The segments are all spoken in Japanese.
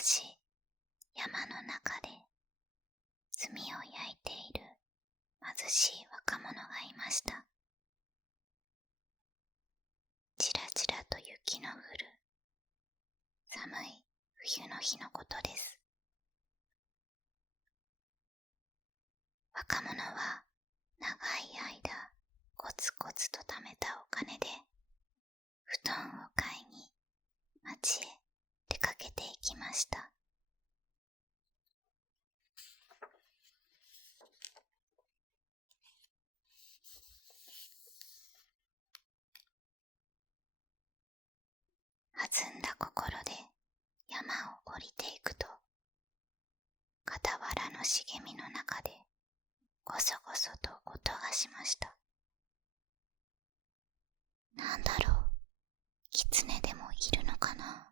しい山の中で炭を焼いている貧しい若者がいました。ちらちらと雪の降る寒い冬の日のことです。若者は長い間コツコツと貯めたお金で布団を買いに町へ出かけていきました。弾んだ心で山を降りていくと、傍らの茂みの中でごそごそと音がしました。なんだろう、狐でもいるのかな。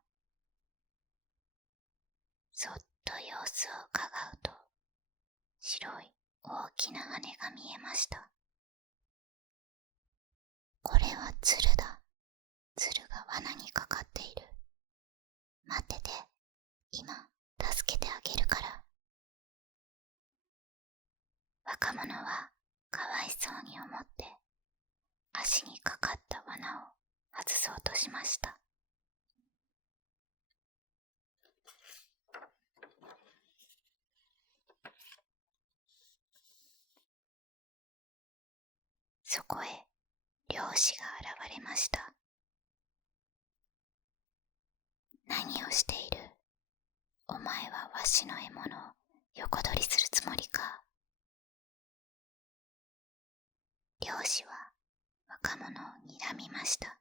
そっと様子をうかがうと、白い大きな羽が見えました。これは鶴だ。鶴が罠にかかっている。待ってて、今助けてあげるから。若者はかわいそうに思って足にかかった罠を外そうとしました。そこへ漁師が現れました。何をしている？お前はわしの獲物を横取りするつもりか。漁師は若者を睨みました。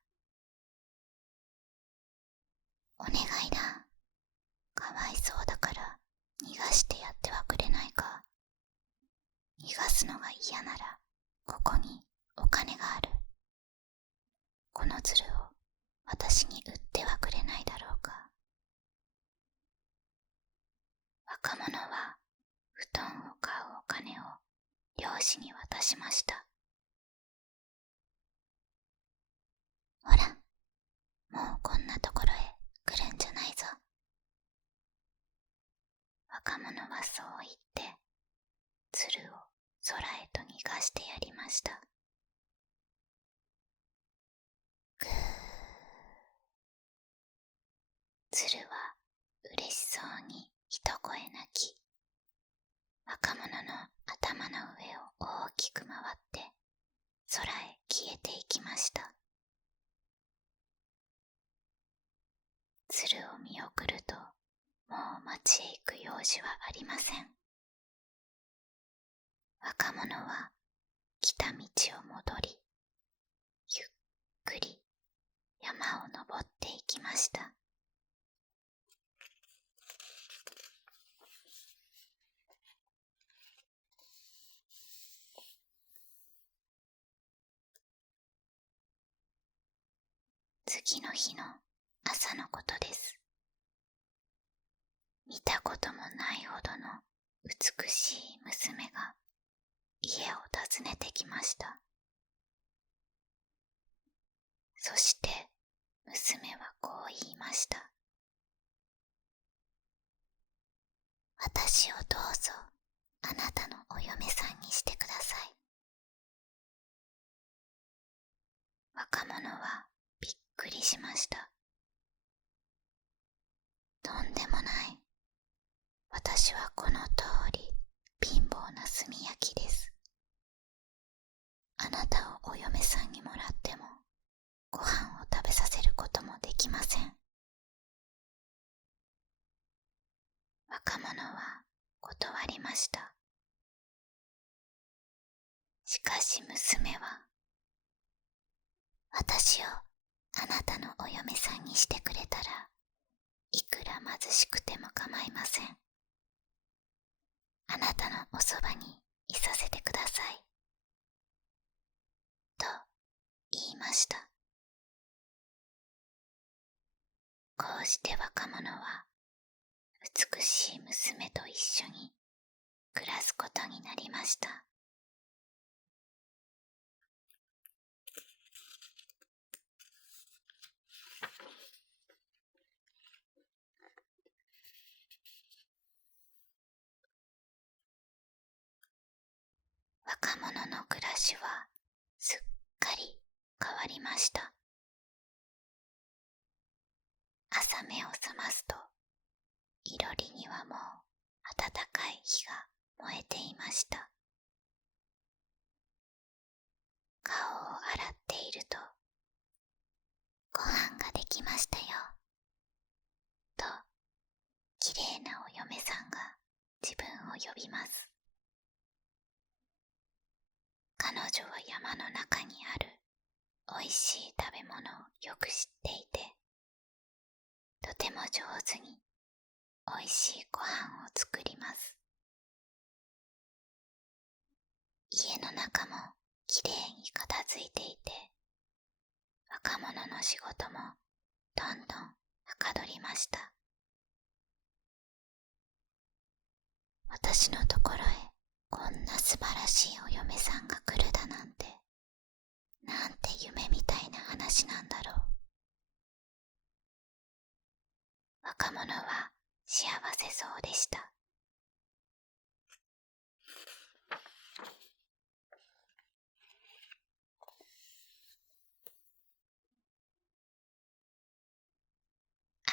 お願いだ。かわいそうだから逃がしてやってはくれないか。逃がすのが嫌ならここにお金がある。この鶴を私に売ってはくれないだろうか。若者は布団を買うお金を漁師に渡しました。ほら、もうこんなところへ来るんじゃないぞ。若者はそう言って鶴を空へと逃がしてやりました。ぐー。鶴は嬉しそうに一声泣き、若者の頭の上を大きく回って空へ消えていきました。鶴を見送ると、もう町へ行く用事はありません。若者は来た道を戻り、ゆっくり山を登っていきました。次の日の朝のことです。見たこともないほどの美しい娘が家を訪ねてきました。そして娘はこう言いました。私をどうぞあなたのお嫁さんにしてください。若者はびっくりしました。とんでもない。私はこの通り貧乏な炭焼きです。あなたをお嫁さんにもらってもご飯を食べさせることもできません。若者は断りました。しかし娘は、私をあなたのお嫁さんにしてくれたらいくら貧しくても構いません。あなたのおそばにいさせてください。と言いました。こうして若者は美しい娘と一緒に暮らすことになりました。若者の暮らしはすっかり変わりました。朝目を覚ますと、いろりにはもう暖かい火が燃えていました。顔を洗っていると、ご飯ができましたよ、ときれいなお嫁さんが自分を呼びます。彼女は山の中にあるおいしい食べ物をよく知っていて、とても上手においしいご飯を作ります。家の中もきれいに片付いていて、若者の仕事もどんどんはかどりました。私のところへこんな素晴らしいお嫁さんが来るだなんて、なんて夢みたいな話なんだろう。若者は幸せそうでした。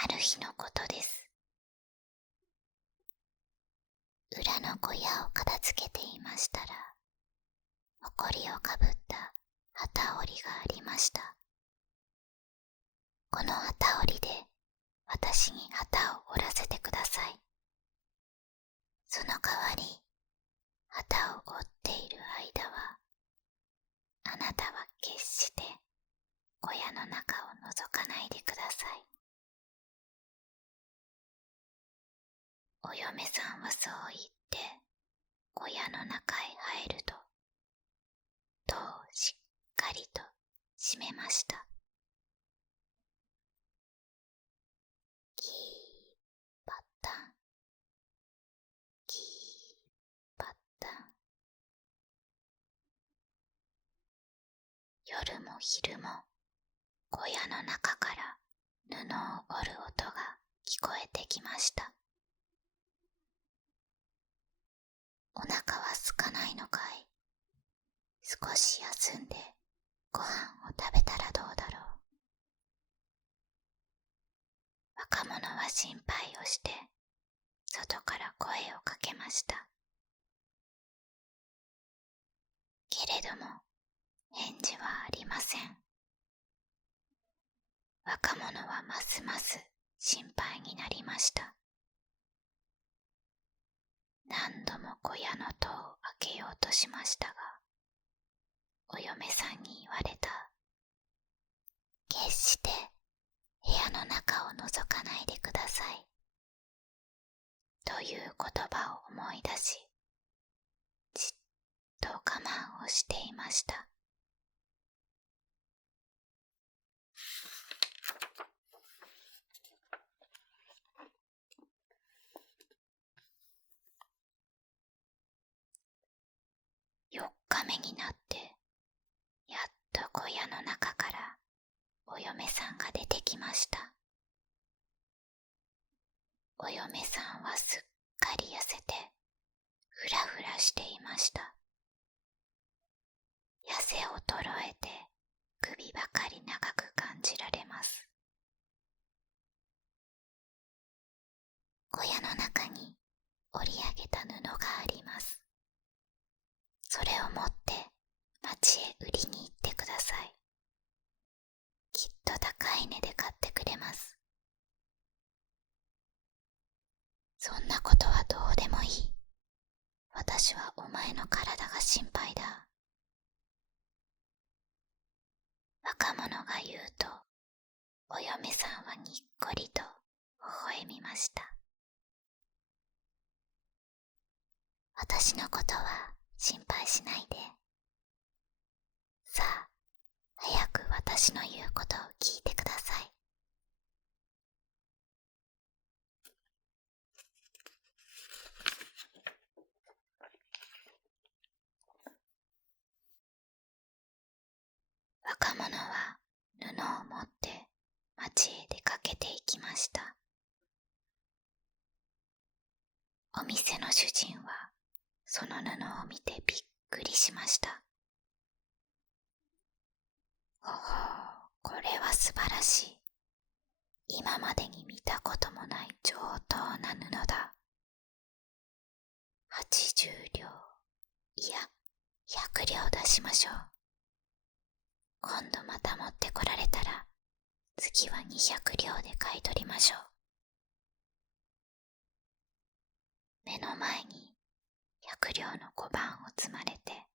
ある日のことです。裏の小屋を片付けていましたら、埃をかぶった機織りがありました。この機織りで私に旗を折らせてください。その代わり、旗を折っている間は、あなたは決して小屋の中を覗かないでください。お嫁さんはそう言って小屋の中へ入ると、戸をしっかりと閉めました。キーパッタン、キーパッタン。夜も昼も小屋の中から布を織る音が聞こえてきました。お腹は空かないのかい。少し休んでご飯を食べたらどうだろう。若者は心配をして外から声をかけました。けれども返事はありません。若者はますます心配になりました。何度も小屋の戸を開けようとしましたが、お嫁さんに言われた。決して部屋の中を覗かないでください。という言葉を思い出し、じっと我慢をしていました。4日目になって、やっと小屋の中からお嫁さんが出てきました。お嫁さんはすっかり痩せて、ふらふらしていました。痩せ衰えて首ばかり長く感じられます。小屋の中に織り上げた布があります。それを持って町へ売りに行ってください。きっと高い値で買ってくれます。そんなことはどうでもいい。私はお前の体が心配だ。若者が言うと、お嫁さんはにっこりと微笑みました。私のことは心配しないで。さあ、早く私の言うことを聞いてください。若者は布を持って町へ出かけていきました。お店の主人はその布を見てびっくりししました。おほう、これは素晴らしい。今までに見たこともない上等な布だ。80両、いや、100両出しましょう。今度また持ってこられたら、次は200両で買い取りましょう。目の前に100両の小判を積まれて、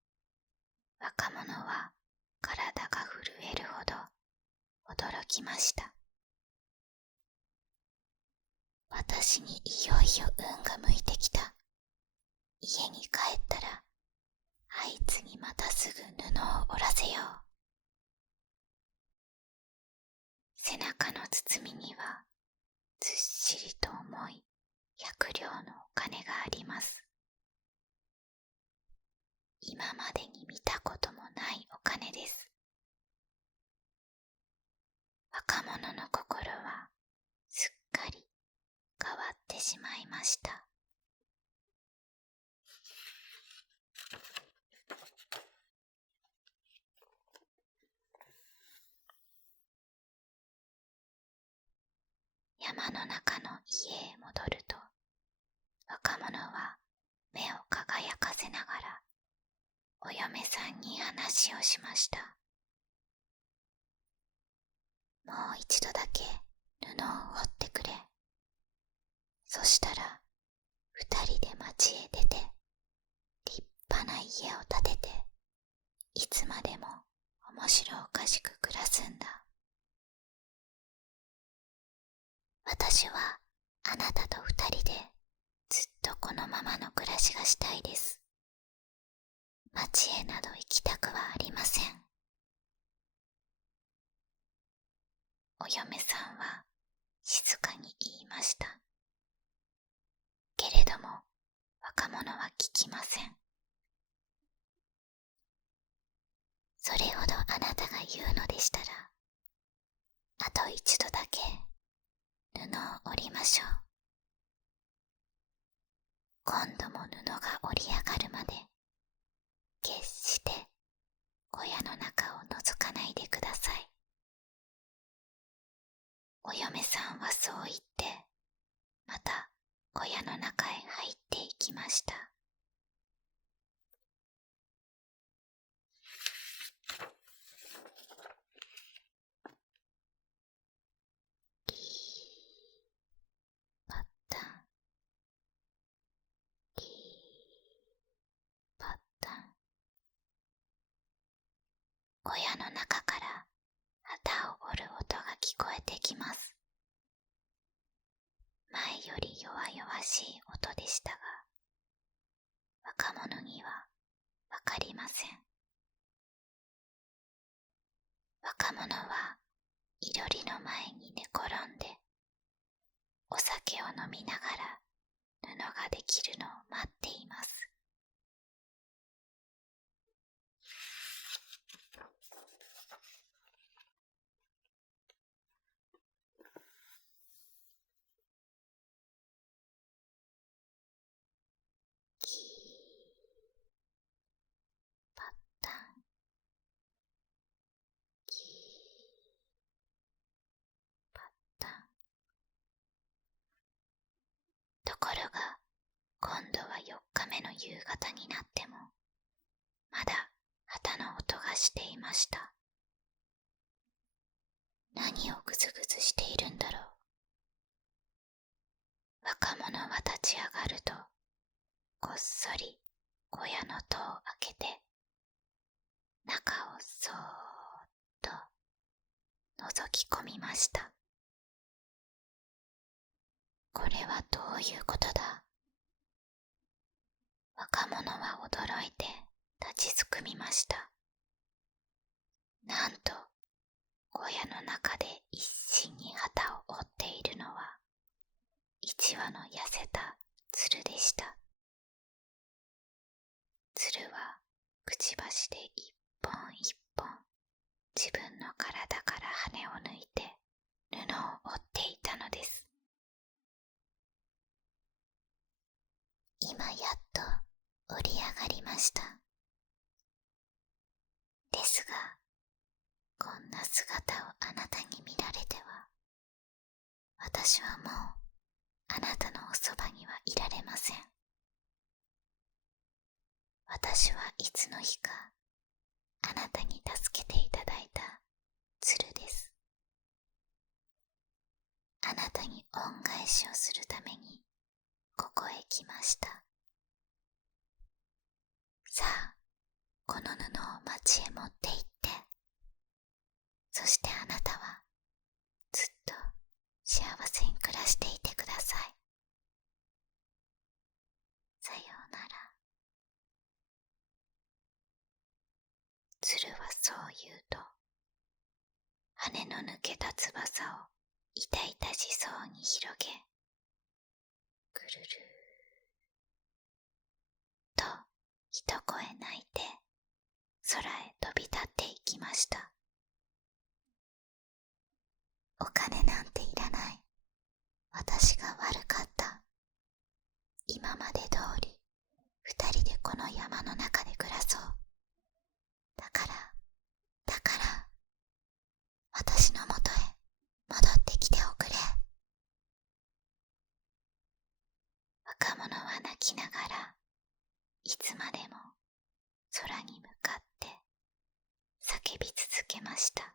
若者は体が震えるほど驚きました。私にいよいよ運が向いてきた。家に帰ったら、あいつにまたすぐ布を折らせよう。背中の包みには、ずっしりと重い100両のお金があります。今までに見たこともないお金です。若者の心はすっかり変わってしまいました。山の中の家へ戻ると、若者は目を輝かせながらお嫁さんに話をしました。もう一度だけ布を織ってくれ。そしたら二人で町へ出て立派な家を建てて、いつまでも面白おかしく暮らすんだ。私はあなたと二人でずっとこのままの暮らしがしたいです。町へなど行きたくはありません。お嫁さんは静かに言いました。けれども若者は聞きません。それほどあなたが言うのでしたら、あと一度だけ布を織りましょう。今度も布が織り上がるまで、決して小屋の中を覗かないでください。お嫁さんはそう言って、また小屋の中へ入っていきました。キーパッタン、キーパッタン。小屋の中から旗を折る音が聞こえてきます。前より弱々しい音でしたが、若者にはわかりません。若者はいろりの前に寝転んで、お酒を飲みながら布ができるのを待っています。キーパッタン、キーパッタン。ところが今度は4日目の夕方になってもまだ旗の音がしていました。何をぐずぐずしているんだろう。若者は立ち上がると、こっそり小屋の戸を開けて、中をそーっと覗き込みました。これはどういうことだ。若者は驚いて立ちすくみました。なんと小屋の中で一心に旗を折っているのは一羽の痩せた鶴でした。鶴はくちばしで一本一本自分の体から羽を抜いて布を折っていたのです。今やっと織り上がりました。私はもうあなたのおそばにはいられません。私はいつの日かあなたに助けていただいた鶴です。あなたに恩返しをするためにここへ来ました。さあ、この布を町へ持って行って、そしてあなたはずっと幸せに暮らしていてください。さようなら。鶴はそう言うと、羽の抜けた翼を痛々しそうに広げ、くるるーと一声泣いて空へ飛び立っていきました。お金なんていらない。私が悪かった。今まで通り二人でこの山の中で暮らそう。だから私のもとへ戻ってきておくれ。若者は泣きながらいつまでも空に向かって叫び続けました。